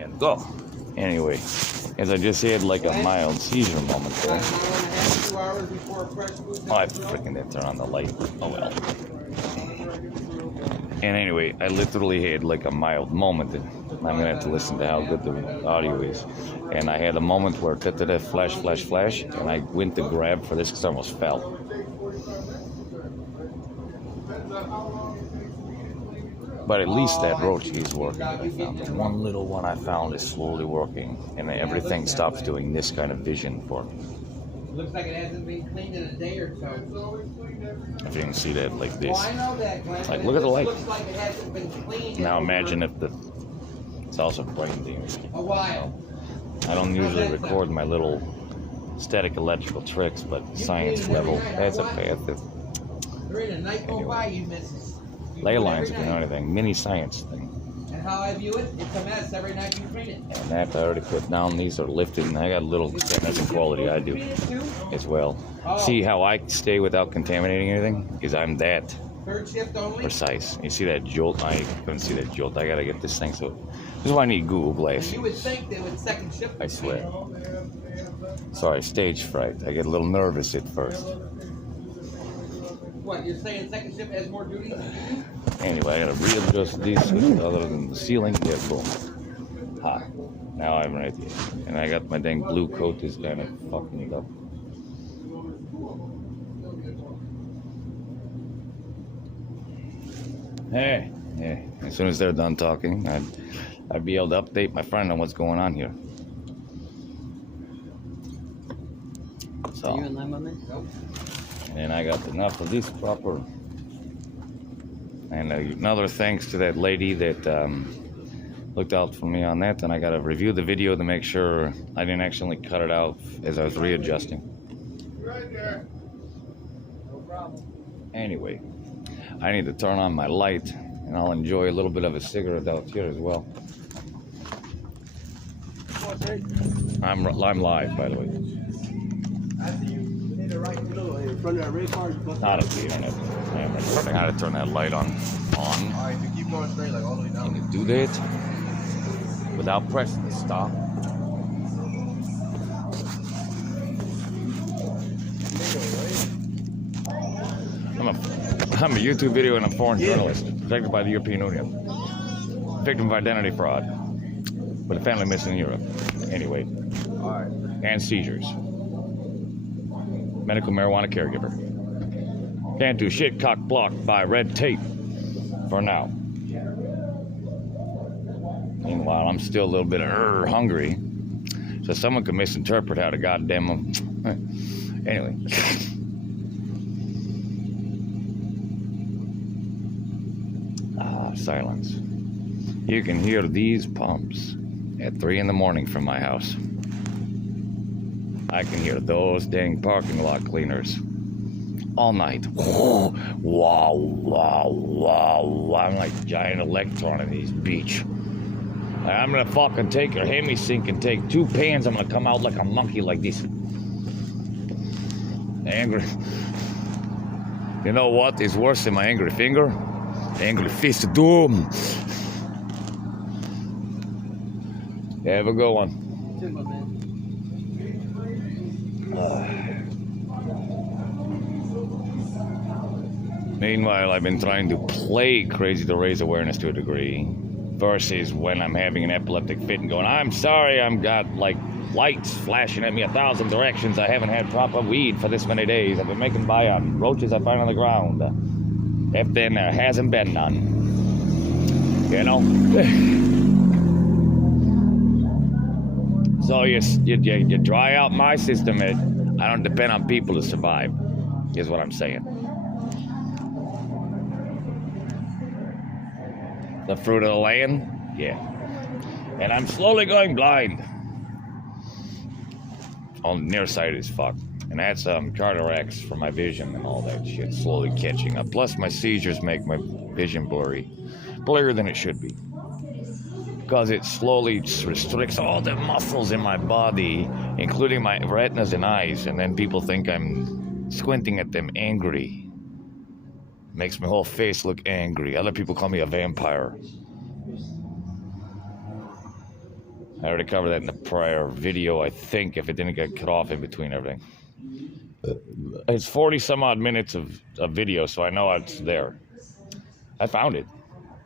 And go. Anyway, as I just had like a mild seizure moment there. Oh, I freaking didn't turn on the light. Oh well. And anyway, I literally had like a mild moment. I'm gonna have to listen to how good the audio is. And I had a moment where flash, flash, flash, and I went to grab for this because I almost fell. But at least that roach is working. I found the one little one I found is slowly working, and everything stops doing this kind of vision for me. Looks like it hasn't been cleaned in a day or so. If you can see that like this. Well, I know that, Glenn. Like, look at the light. Looks like it hasn't been cleaned. Now imagine if it's also brain damage. A while. I don't usually record my little static electrical tricks, but science level, that's a path. There ain't a night go by you miss. Ley lines, if you know anything, mini science thing. And how I view it, it's a mess every night you clean it. And that I already put down. These are lifted, and I got a little standards of quality I do as well. See how I stay without contaminating anything? Because I'm that Third shift only? precise. You see that jolt? I couldn't see that jolt. I gotta get this thing. So this is why I need Google glasses. You would think they would second shift. I swear. Sorry, stage fright. I get a little nervous at first. What, you're saying second shift has more duties than you do? Anyway, I gotta readjust these other than the ceiling. Yeah, boom. Ha. Now I'm ready. And I got my dang blue coat is kind of fucking it up. Hey, hey. As soon as they're done talking, I'd be able to update my friend on what's going on here. So. Are you in line, my man? Nope. And I got enough of this proper. And another thanks to that lady that looked out for me on that. And I got to review the video to make sure I didn't accidentally cut it out as I was readjusting. Right there. No problem. Anyway, I need to turn on my light, and I'll enjoy a little bit of a cigarette out here as well. I'm live, by the way. Not at the internet. I gotta turn that light on. Alright, you keep going straight, like all the way down. And to do that without pressing the stop. I'm a YouTube video and a foreign journalist, protected by the European Union. Victim of identity fraud, with a family missing in Europe. Anyway, and seizures. Medical marijuana caregiver. Can't do shit, cock blocked by red tape. For now. Meanwhile, I'm still a little bit hungry, so someone could misinterpret how to goddamn anyway. Silence. You can hear these pumps at 3 in the morning from my house. I can hear those dang parking lot cleaners all night. Wow, wow, wow, wow. I'm like a giant electron in these beach. I'm gonna fucking take your hemi-sink and take 2 pans. I'm gonna come out like a monkey like this. Angry. You know what is worse than my angry finger? Angry fist of doom. Have a good one. Meanwhile, I've been trying to play crazy to raise awareness to a degree, versus when I'm having an epileptic fit and going, I'm sorry, I've got like lights flashing at me 1,000 directions. I haven't had proper weed for this many days. I've been making by on roaches I find on the ground. If then there hasn't been none. You know? So you dry out my system. I don't depend on people to survive, is what I'm saying. The fruit of the land? Yeah. And I'm slowly going blind. On near sight is fucked. And that's cataracts for my vision and all that shit slowly catching up. Plus my seizures make my vision blurry. Blurrier than it should be. Because it slowly restricts all the muscles in my body, including my retinas and eyes. And then people think I'm squinting at them angry. Makes my whole face look angry. Other people call me a vampire. I already covered that in the prior video, I think, if it didn't get cut off in between everything. It's 40 some odd minutes of video, so I know it's there. I found it,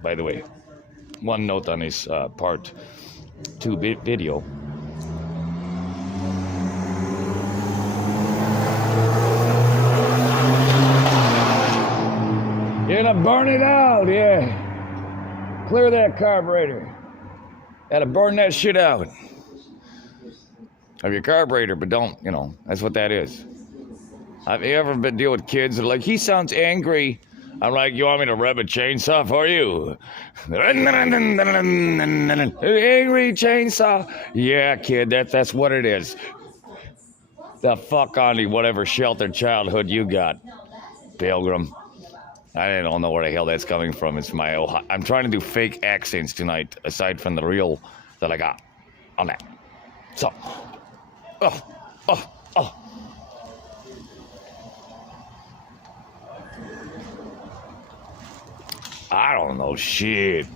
by the way. One note on this part 2 video. You're gonna burn it out, yeah. Clear that carburetor. Gotta burn that shit out of your carburetor, but don't, you know, that's what that is. Have you ever been deal with kids that are like, he sounds angry? I'm like, you want me to rev a chainsaw for you? Angry chainsaw? Yeah, kid, that's what it is. The fuck on you, whatever sheltered childhood you got, Pilgrim. I don't know where the hell that's coming from. It's my Ohio. I'm trying to do fake accents tonight, aside from the real that I got on that. So, oh. I don't know shit.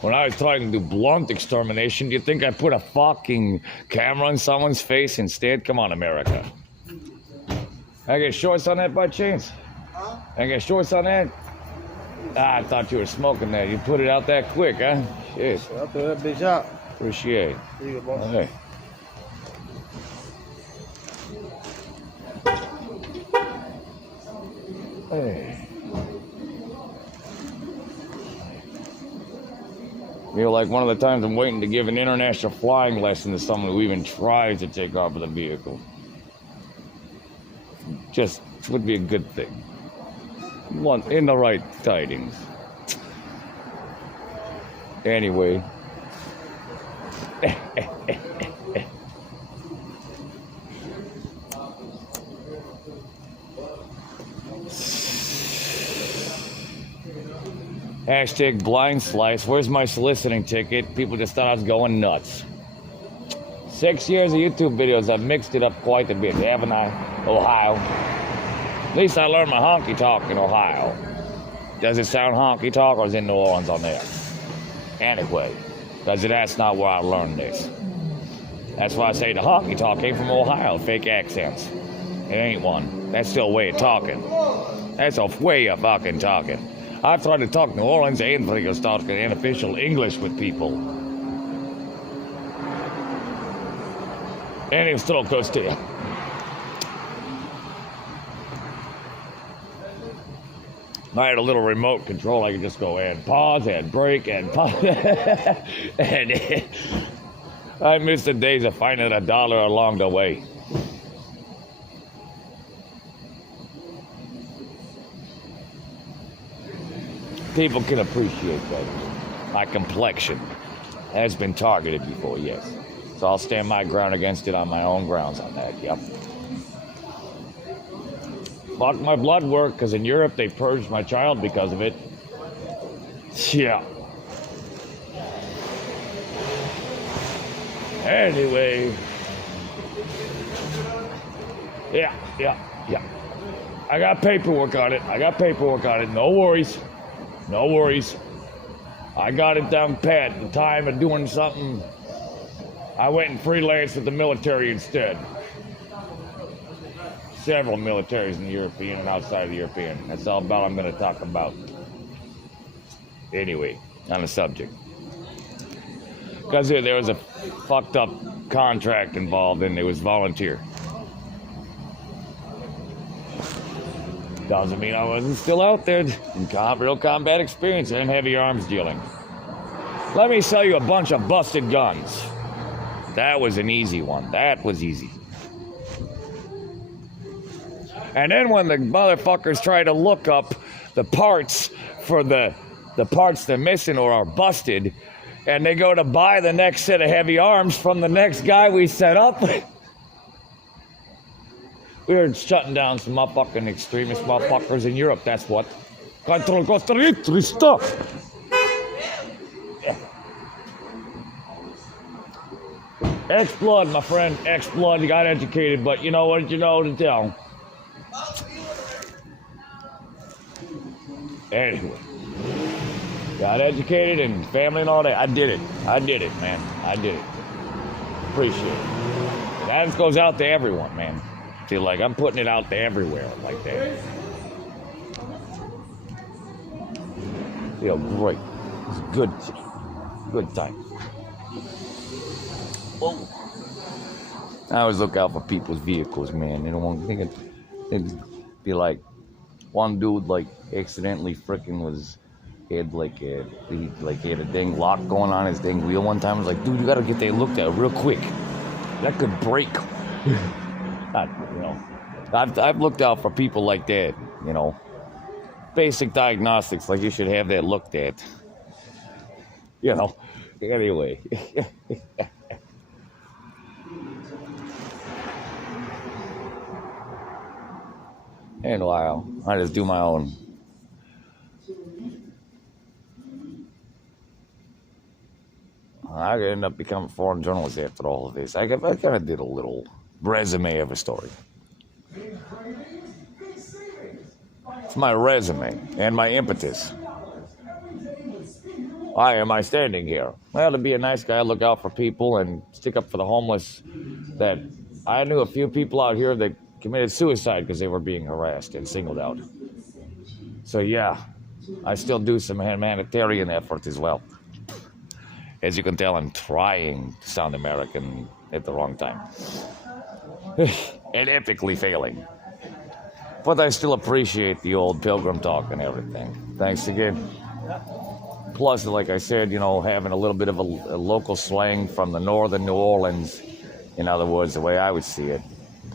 When I was trying to do blunt extermination, do you think I put a fucking camera on someone's face instead? Come on, America. I get shorts on that by chance? Huh? I get shorts on that? Ah, I thought you were smoking that. You put it out that quick, huh? Shit. I'll throw that bitch out. Appreciate. See you, boss. Okay. Hey. You know, like one of the times I'm waiting to give an international flying lesson to someone who even tries to take off with a vehicle. Just would be a good thing. One in the right tidings. Anyway. Hashtag blind slice. Where's my soliciting ticket? People just thought I was going nuts. 6 years of YouTube videos. I've mixed it up quite a bit, haven't I? Ohio. At least I learned my honky talk in Ohio. Does it sound honky talk or is it New Orleans on there? Anyway, because that's not where I learned this. That's why I say the honky talk came from Ohio. Fake accents. It ain't one. That's still a way of talking. That's a way of fucking talking. I've tried to talk New Orleans and Vegas talking unofficial English with people. And it still goes to you. I had a little remote control. I could just go and pause and break and pause. And I missed the days of finding $1 along the way. People can appreciate that. My complexion has been targeted before, yes. So I'll stand my ground against it on my own grounds on that, yep. Fuck my blood work, because in Europe they purged my child because of it. Yeah. Anyway. Yeah. I got paperwork on it. No worries. No worries. I got it down pat. The time of doing something, I went and freelanced with the military instead. Several militaries in the European and outside of the European. That's all about I'm going to talk about. Anyway, on the subject. Because there was a fucked up contract involved and it was volunteer. Doesn't mean I wasn't still out there in real combat experience and heavy arms dealing. Let me sell you a bunch of busted guns. That was an easy one. That was easy. And then when the motherfuckers try to look up the parts for the parts they're missing or are busted, and they go to buy the next set of heavy arms from the next guy we set up, we were shutting down some motherfucking extremist motherfuckers in Europe, that's what. Control Costa Rica, stop! Ex-blood, my friend, ex-blood, you got educated, but you know what you know to tell. Anyway, got educated and family and all that. I did it, man. I did it. Appreciate it. That goes out to everyone, man. Feel like I'm putting it out to everywhere like that. Feel great. It's good time. Whoa. I always look out for people's vehicles, man. You don't want to think it'd be like one dude like accidentally freaking had a dang lock going on his dang wheel one time. I was like, dude, you gotta get that looked at real quick. That could break. I've looked out for people like that, you know. Basic diagnostics, like you should have that looked at. You know. Anyway. And while I just do my own. I ended up becoming a foreign journalist after all of this. I kind of did a little resume of a story. It's my resume and my impetus. Why am I standing here? Well, to be a nice guy, look out for people and stick up for the homeless. That I knew a few people out here that committed suicide because they were being harassed and singled out. So yeah, I still do some humanitarian effort as well. As you can tell, I'm trying to sound American at the wrong time. And epically failing. But I still appreciate the old pilgrim talk and everything. Thanks again. Plus, like I said, you know, having a little bit of a local slang from the northern New Orleans. In other words, the way I would see it.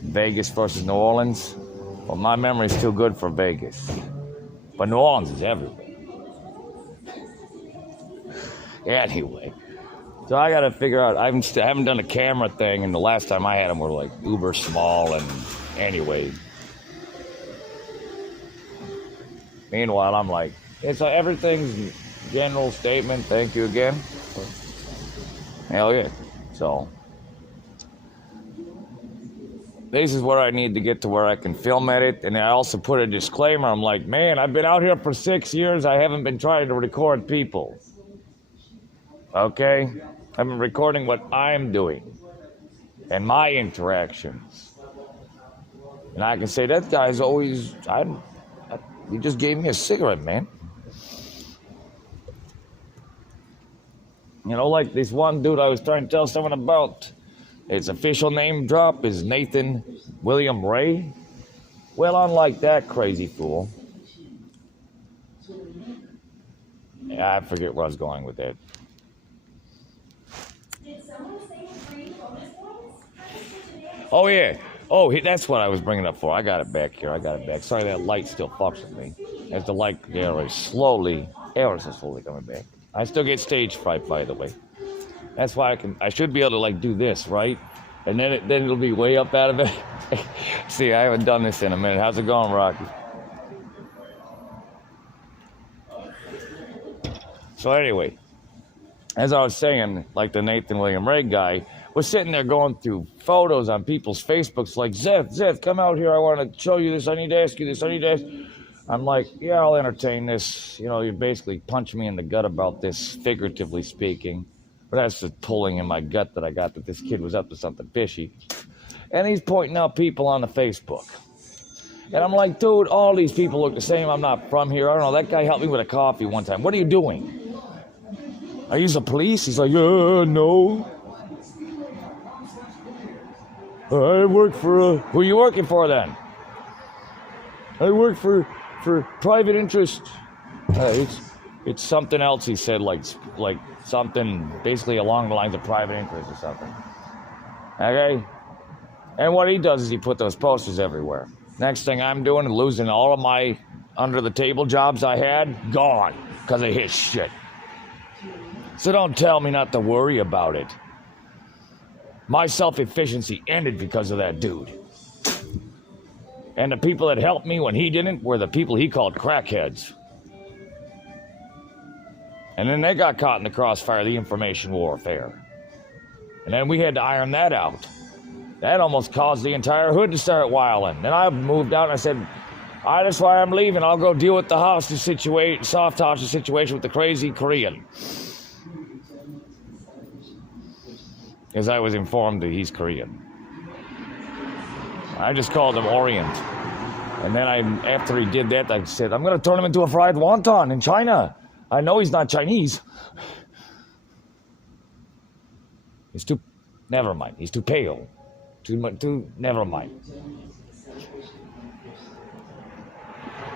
Vegas versus New Orleans. Well, my memory's too good for Vegas. But New Orleans is everywhere. Anyway, so I got to figure out, I haven't done a camera thing, and the last time I had them were like uber small, and anyway. Meanwhile, I'm like, everything's general statement, thank you again. Hell yeah. So, this is where I need to get to where I can film edit, and I also put a disclaimer. I'm like, man, I've been out here for 6 years, I haven't been trying to record people. Okay? I've been recording what I'm doing and my interactions. And I can say, that guy's always, he just gave me a cigarette, man. You know, like this one dude I was trying to tell someone about, his official name drop is Nathan William Ray. Well, unlike that crazy fool. Yeah, I forget where I was going with that. Oh, yeah. Oh, that's what I was bringing up for. I got it back here. Sorry, that light still fucks with me. As the light there is slowly coming back. I still get stage fright, by the way. That's why I should be able to, like, do this, right? And then it'll be way up out of it. See, I haven't done this in a minute. How's it going, Rocky? So anyway, as I was saying, like the Nathan William Ray guy, was sitting there going through photos on people's Facebooks like, Zeth, come out here. I want to show you this. I need to ask you this. I'm like, yeah, I'll entertain this. You know, you basically punch me in the gut about this, figuratively speaking. But that's just pulling in my gut that I got that this kid was up to something fishy. And he's pointing out people on the Facebook. And I'm like, dude, all these people look the same. I'm not from here. I don't know. That guy helped me with a coffee one time. What are you doing? Are you the police? He's like, no. I work for who are you working for then? I work for private interest. It's something else he said, like something basically along the lines of private interest or something. Okay? And what he does is he put those posters everywhere. Next thing I'm doing is losing all of my under-the-table jobs I had, gone, because of his shit. So don't tell me not to worry about it. My self-efficiency ended because of that dude. And the people that helped me when he didn't were the people he called crackheads. And then they got caught in the crossfire of the information warfare. And then we had to iron that out. That almost caused the entire hood to start wilding. Then I moved out and I said, That's why I'm leaving. I'll go deal with the hostage situation, soft hostage situation with the crazy Korean. Because I was informed that he's Korean. I just called him Orient. And then after he did that, I said, I'm going to turn him into a fried wonton in China. I know he's not Chinese. He's too, never mind. He's too pale. Never mind.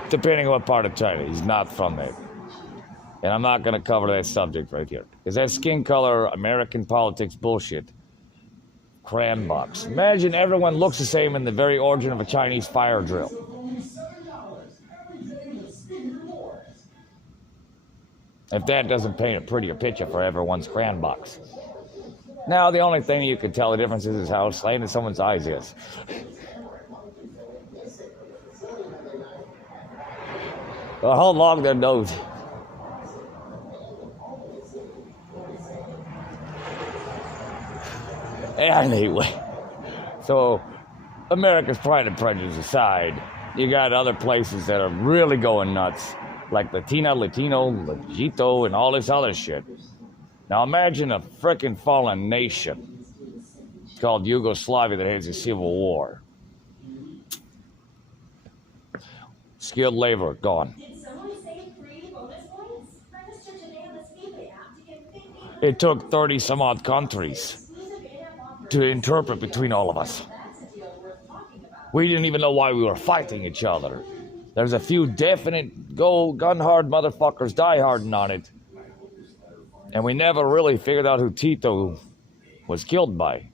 Depending on what part of China, he's not from there. And I'm not going to cover that subject right here. Because that skin color, American politics bullshit. Crambox. Imagine everyone looks the same in the very origin of a Chinese fire drill. If that doesn't paint a prettier picture for everyone's crambox. Now, the only thing you can tell the difference is how slanted someone's eyes is. Or how long their nose. Anyway, so America's Pride and Prejudice aside, you got other places that are really going nuts, like Latina, Latino, Lajito, and all this other shit. Now imagine a frickin' fallen nation called Yugoslavia that has a civil war. Skilled labor gone. It took 30 some odd countries to interpret between all of us. We didn't even know why we were fighting each other. There's a few definite gun hard motherfuckers die harding on it. And we never really figured out who Tito was killed by.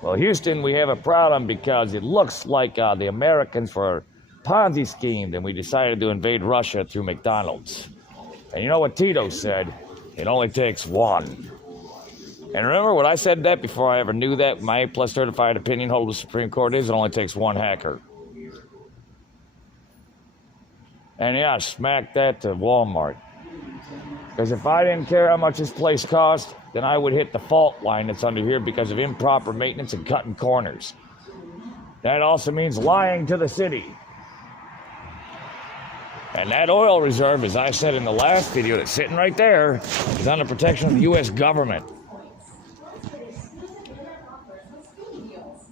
Well, Houston, we have a problem because it looks like the Americans were Ponzi schemed and we decided to invade Russia through McDonald's. And you know what Tito said? It only takes one. And remember what I said that before I ever knew that? My A+ certified opinion holder of the Supreme Court is it only takes one hacker. And yeah, smack that to Walmart. Because if I didn't care how much this place cost, then I would hit the fault line that's under here because of improper maintenance and cutting corners. That also means lying to the city. And that oil reserve, as I said in the last video that's sitting right there, is under protection of the U.S. government.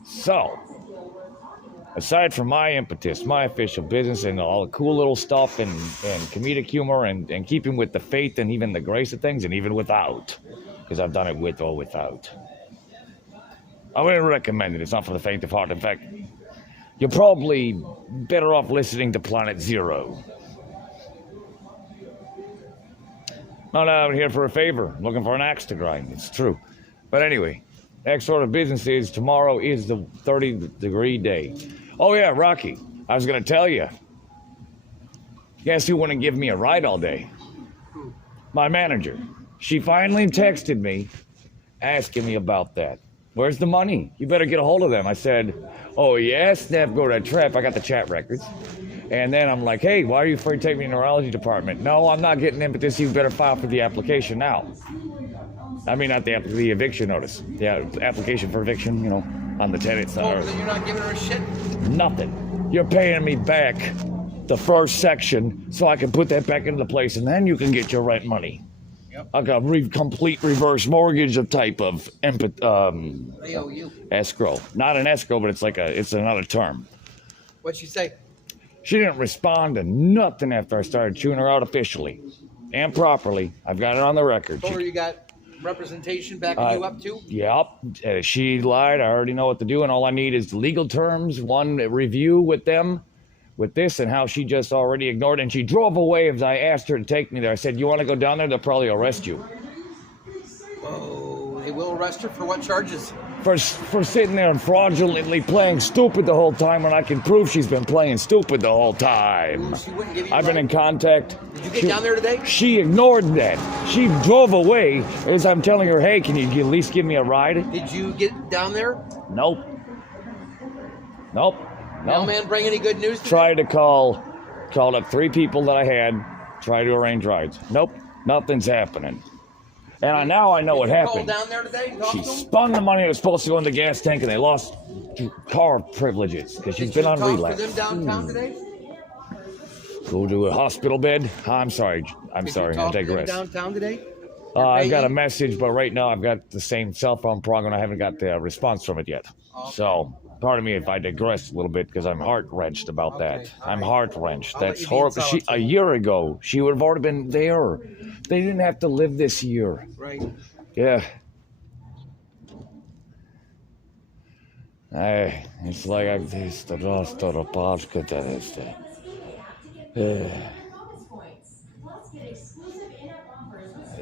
So, aside from my impetus, my official business, and all the cool little stuff and comedic humor and keeping with the faith and even the grace of things, and even without, because I've done it with or without, I wouldn't recommend it. It's not for the faint of heart. In fact, you're probably better off listening to Planet Zero. Not out here for a favor, looking for an axe to grind. It's true. But anyway, next order of business is tomorrow is the 30-degree day. Oh yeah, Rocky, I was going to tell you. Guess who wouldn't give me a ride all day? My manager. She finally texted me asking me about that. Where's the money? You better get a hold of them. I said, oh yeah, snap, go to that trap. I got the chat records. And then I'm like, hey, why are you afraid to take me to the neurology department? No, I'm not getting impetus. You better file for the application now. I mean, not the eviction notice. The application for eviction, you know, on the tenants. Oh, then you're not giving her shit? Nothing. You're paying me back the first section so I can put that back into place, and then you can get your rent money. Yep. Like a complete reverse mortgage of type of AOU. escrow. Not an escrow, but it's another term. What'd she say? She didn't respond to nothing after I started chewing her out officially and properly. I've got it on the record. Told her you got representation backing you up too? Yep. She lied. I already know what to do, and all I need is the legal terms, one review with them, with this, and how she just already ignored it. And she drove away as I asked her to take me there. I said, you want to go down there? They'll probably arrest you. Oh, they will arrest her for what charges? For sitting there and fraudulently playing stupid the whole time when I can prove she's been playing stupid the whole time. She wouldn't give you I've been in contact. Did you get down there today? She ignored that. She drove away as I'm telling her, hey, can you at least give me a ride? Did you get down there? Nope. No. Mailman bring any good news today? Tried to called up 3 people that I had, tried to arrange rides. Nope, nothing's happening. And now I know what happened. Down there today? She spun the money that was supposed to go in the gas tank, and they lost car privileges because she's been on relapse. Did you talk to them downtown today? Go to a hospital bed. I'm sorry. I'm Did sorry. you I talk to them digress. downtown today? I've got a message, but right now I've got the same cell phone program. I haven't got the response from it yet. Okay. So, pardon me if I digress a little bit because I'm heart-wrenched about Okay, that. all I'm right. heart-wrenched. I'll let That's you be in horrible. A solitude. year ago, she would have already been there. They didn't have to live this year. Right. Yeah. It's like I've just lost a podcast that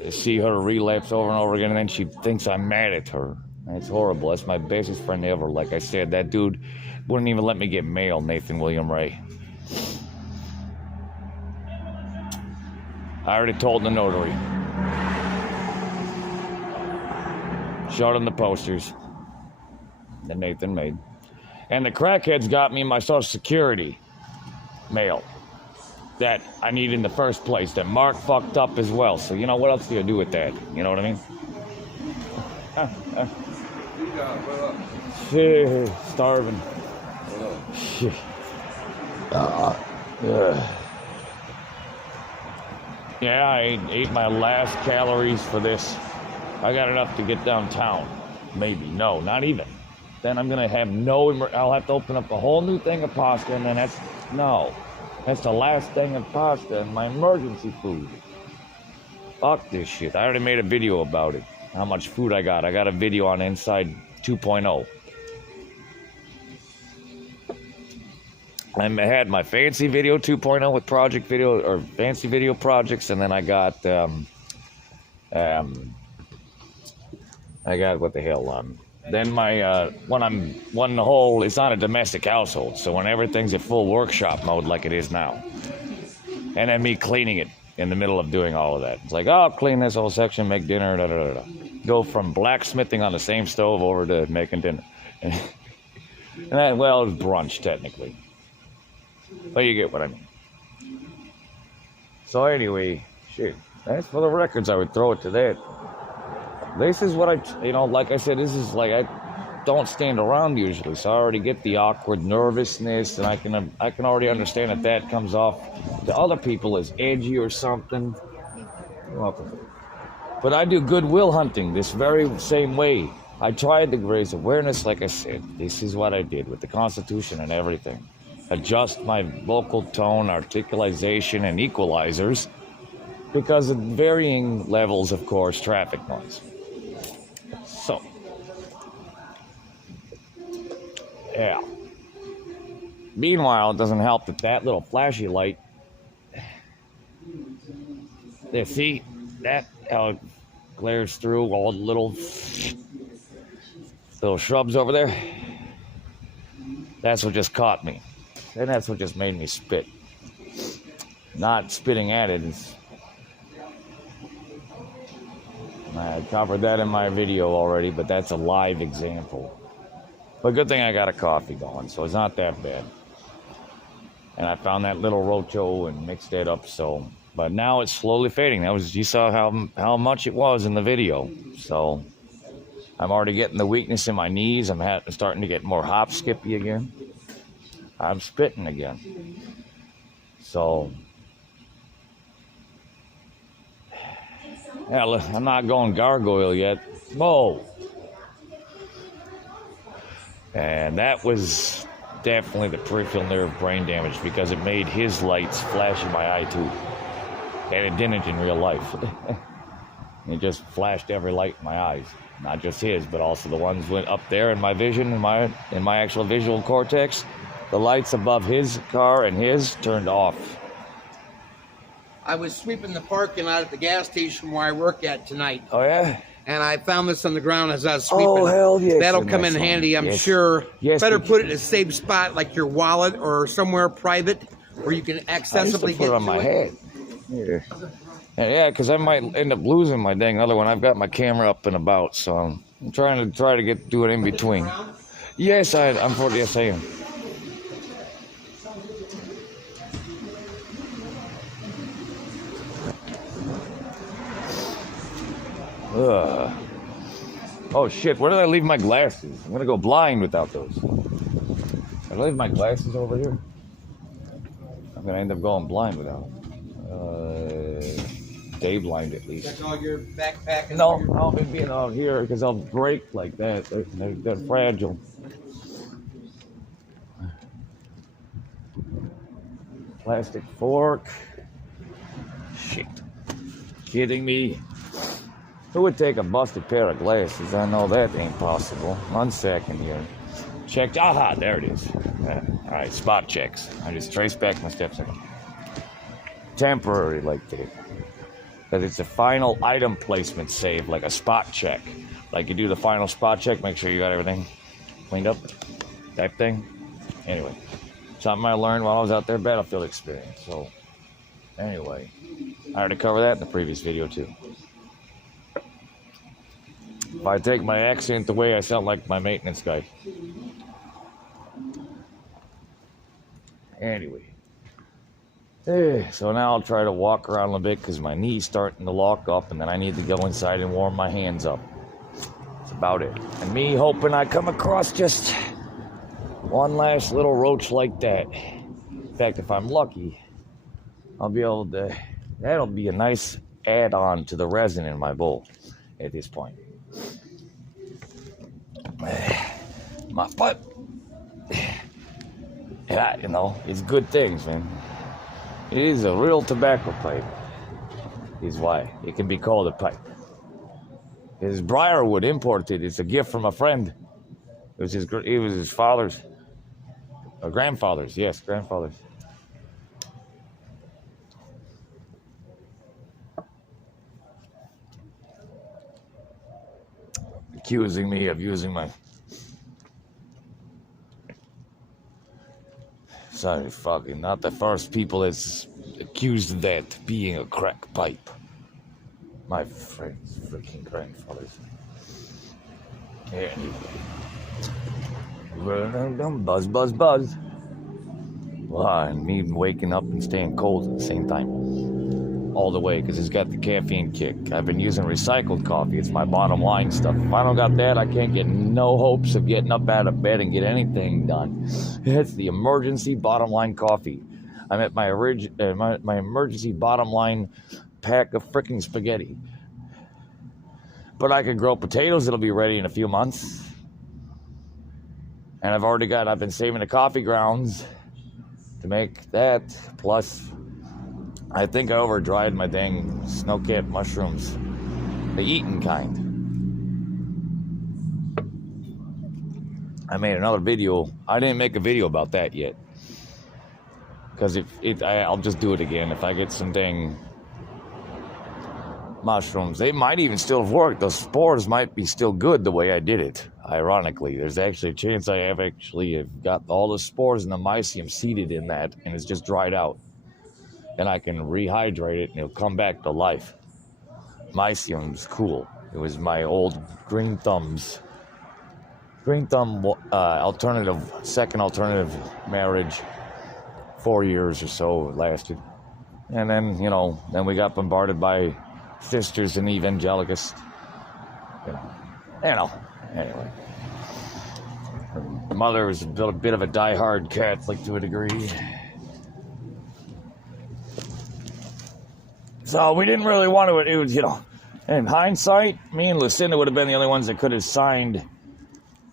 is see her relapse over and over again, and then she thinks I'm mad at her. It's horrible. That's my bestest friend ever. Like I said, that dude wouldn't even let me get mail, Nathan William Ray. I already told the notary. Showed him the posters that Nathan made. And the crackheads got me my Social Security mail that I need in the first place, that Mark fucked up as well. So, you know, what else do you do with that? You know what I mean? Shit, starving. Shit. Yeah, I ate my last calories for this. I got enough to get downtown. Maybe. No, not even. Then I'm gonna have I'll have to open up a whole new thing of pasta, and then that's the last thing of pasta and my emergency food. Fuck this shit. I already made a video about it. How much food I got. I got a video on Inside 2.0. I had my fancy video 2.0 with project video or fancy video projects, and then I got what the hell then my when the whole, it's not a domestic household, so when everything's at full workshop mode like it is now, and then me cleaning it in the middle of doing all of that. It's like, oh, I'll clean this whole section, make dinner, da da da da. Go from blacksmithing on the same stove over to making dinner. And that, well, it was brunch technically, but you get what I mean. So anyway, shit, that's for the records. I would throw it to that. This is what like I said, this is like, I don't stand around usually, so I already get the awkward nervousness, and I can already understand that comes off to other people as edgy or something. You're welcome. But I do goodwill hunting this very same way. I tried to raise awareness, like I said. This is what I did with the Constitution and everything. Adjust my vocal tone, articulation, and equalizers because of varying levels, of course, traffic noise. So, yeah. Meanwhile, it doesn't help that little flashy light. There, see? That how it glares through all the little shrubs over there. That's what just caught me. And that's what just made me spit. Not spitting at it. I covered that in my video already, but that's a live example. But good thing I got a coffee going, so it's not that bad. And I found that little rocho and mixed it up, so. But now it's slowly fading. You saw how much it was in the video. So I'm already getting the weakness in my knees. I'm starting to get more hop skippy again. I'm spitting again. So. Yeah, I'm not going gargoyle yet. Whoa. And that was definitely the peripheral nerve brain damage because it made his lights flash in my eye too. And it didn't in real life. It just flashed every light in my eyes. Not just his, but also the ones went up there in my vision, in my actual visual cortex. The lights above his car and his turned off. I was sweeping the parking lot at the gas station where I work at tonight. Oh, yeah? And I found this on the ground as I was sweeping. Oh, hell yes. That'll come in handy, I'm sure. Yes, better put it in a safe spot like your wallet or somewhere private where you can accessibly put it on my head. Yeah, because I might end up losing my dang other one. I've got my camera up and about, so I'm trying to do it in between. Yes, I am. Oh shit, where did I leave my glasses? I'm gonna go blind without those. Did I leave my glasses over here? I'm gonna end up going blind without. Day blind at least. That's all your backpack and No, all your... I'll be being out here because I'll break like that. They're fragile. Plastic fork. Shit. Kidding me? Who would take a busted pair of glasses? I know that ain't possible. 1 second here. Check. Aha, there it is. All right, spot checks. I just trace back my steps. Temporary like that. Because it's a final item placement save, like a spot check. Like you do the final spot check, make sure you got everything cleaned up. Type thing. Anyway, something I learned while I was out there, battlefield experience. So, anyway, I already covered that in the previous video too. If I take my accent away, I sound like my maintenance guy. Anyway. So now I'll try to walk around a little bit because my knee's starting to lock up and then I need to go inside and warm my hands up. That's about it. And me hoping I come across just one last little roach like that. In fact, if I'm lucky, I'll be able to... That'll be a nice add-on to the resin in my bowl at this point. My butt. Yeah, you know, it's good things, man. It is a real tobacco pipe, is why it can be called a pipe. His Briarwood imported. It's a gift from a friend. It was his father's, or grandfather's. Yes, grandfather's. Accusing me of using my... Sorry, fucking not the first people that's accused of that being a crack pipe. My friend's freaking grandfathers. Anyway. Buzz, buzz, buzz. Well, and me waking up and staying cold at the same time. All the way, because it's got the caffeine kick. I've been using recycled coffee. It's my bottom line stuff. If I don't got that, I can't get no hopes of getting up out of bed and get anything done. It's the emergency bottom line coffee. I'm at my emergency bottom line pack of freaking spaghetti. But I could grow potatoes. It'll be ready in a few months. And I've been saving the coffee grounds to make that. Plus, I think I over-dried my dang snow-capped mushrooms. The eaten kind. I made another video. I didn't make a video about that yet. Because I'll just do it again. If I get some dang mushrooms, they might even still work. Those spores might be still good the way I did it. Ironically, there's actually a chance I have got all the spores and the mycelium seeded in that, and it's just dried out. Then I can rehydrate it and it'll come back to life. Mycelium's cool. It was my old Green Thumb second alternative marriage. 4 years or so it lasted. And then, then we got bombarded by sisters and evangelicals. Anyway. Her mother was a bit of a diehard Catholic to a degree. So we didn't really want to, it was, in hindsight, me and Lucinda would have been the only ones that could have signed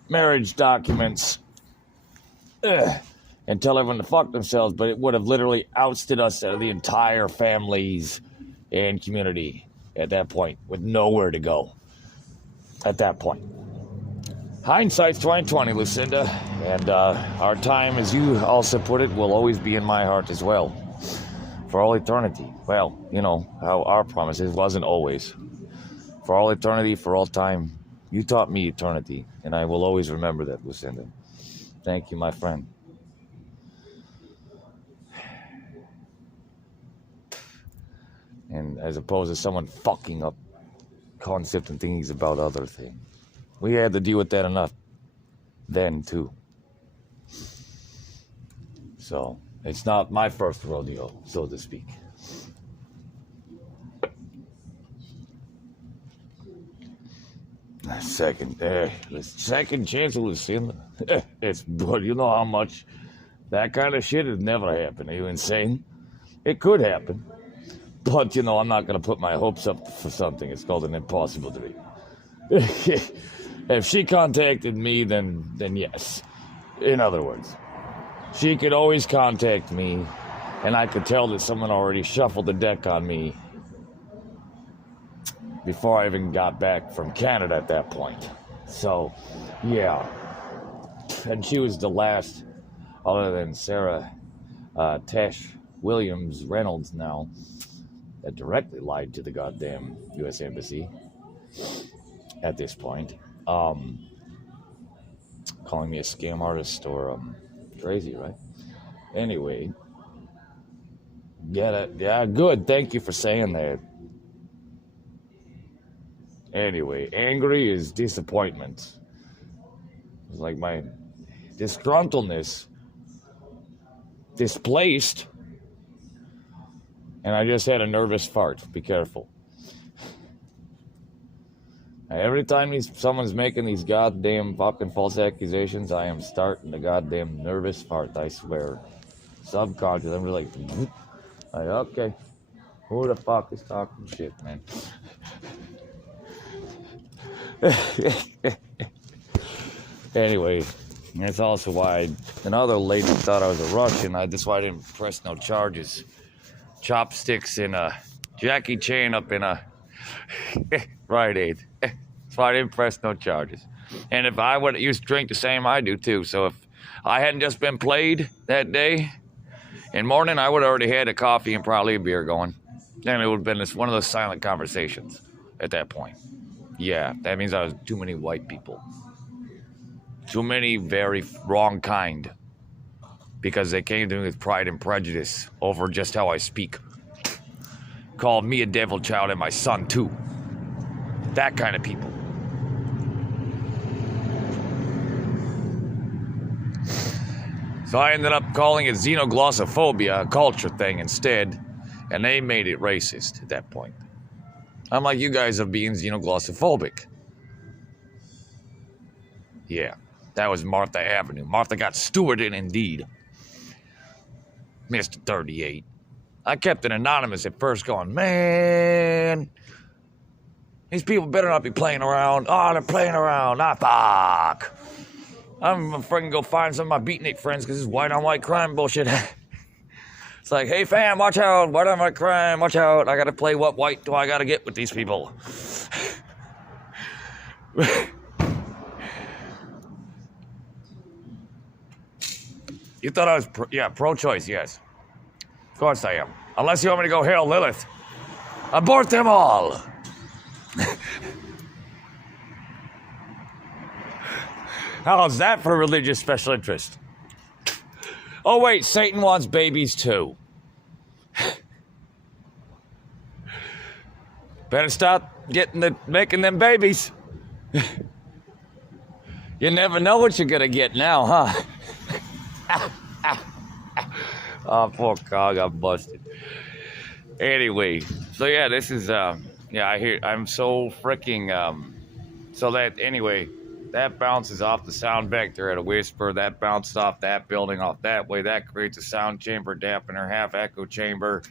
marriage documents and tell everyone to fuck themselves, but it would have literally ousted us out of the entire families and community at that point, with nowhere to go at that point. Hindsight's 20/20, Lucinda, and our time, as you also put it, will always be in my heart as well. For all eternity. Well, how our promises wasn't always. For all eternity, for all time. You taught me eternity, and I will always remember that, Lucinda. Thank you, my friend. And as opposed to someone fucking up concept and things about other things. We had to deal with that enough then, too. So... it's not my first rodeo, so to speak. Second chance, Lucinda. But you know how much That kind of shit has never happened. Are you insane? It could happen. But, you know, I'm not going to put my hopes up for something. It's called an impossible dream. If she contacted me, then yes. In other words, she could always contact me, and I could tell that someone already shuffled the deck on me before I even got back from Canada at that point. So, yeah. And she was the last, other than Sarah Tesh Williams Reynolds now, that directly lied to the goddamn U.S. Embassy at this point. Calling me a scam artist or crazy, right? Anyway. Get it? Yeah, good. Thank you for saying that. Anyway, angry is disappointment. It's like my disgruntledness, displaced, and I just had a nervous fart. Be careful. Every time someone's making these goddamn fucking false accusations, I am starting a goddamn nervous fart, I swear. Subconscious, I'm really like, okay, who the fuck is talking shit, man? Anyway, that's also why another lady thought I was a Russian. That's why I didn't press no charges. Chopsticks in a Jackie Chan up in a Rite Aid. That's why I didn't press no charges. And if I would used to drink the same, I do too. So if I hadn't just been played that day in morning, I would have already had a coffee and probably a beer going. And it would have been one of those silent conversations at that point. Yeah, that means I was too many white people. Too many very wrong kind. Because they came to me with pride and prejudice over just how I speak. Called me a devil child and my son too. That kind of people. So I ended up calling it xenoglossophobia, a culture thing instead, and they made it racist at that point. I'm like, you guys are being xenoglossophobic. Yeah, that was Martha Avenue. Martha got stewarded indeed. Mr. 38. I kept it anonymous at first going, man, these people better not be playing around. Oh, they're playing around. Ah, fuck. I'm gonna freaking go find some of my beatnik friends because this is white on white crime bullshit. It's like, hey fam, watch out. White on white crime, watch out. I gotta play what white do I gotta get with these people. You thought I was, pro-choice, yes. Of course I am. Unless you want me to go hail Lilith. Abort them all. How's that for religious special interest? Oh wait, Satan wants babies too. Better stop making them babies. You never know what you're gonna get now, huh? Oh, poor cow got busted. Anyway, so yeah, this is I'm so freaking so that anyway. That bounces off the sound vector at a whisper. That bounced off that building off that way. That creates a sound chamber dampener, half echo chamber.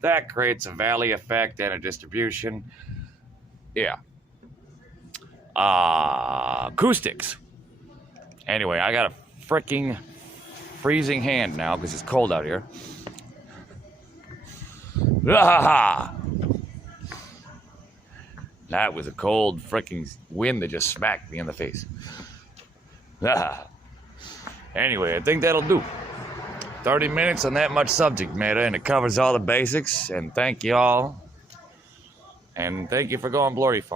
That creates a valley effect and a distribution. Yeah. Acoustics. Anyway, I got a freaking freezing hand now because it's cold out here. That was a cold freaking wind that just smacked me in the face. Anyway, I think that'll do. 30 minutes on that much subject matter, and it covers all the basics. And thank you all. And thank you for going blurry for me.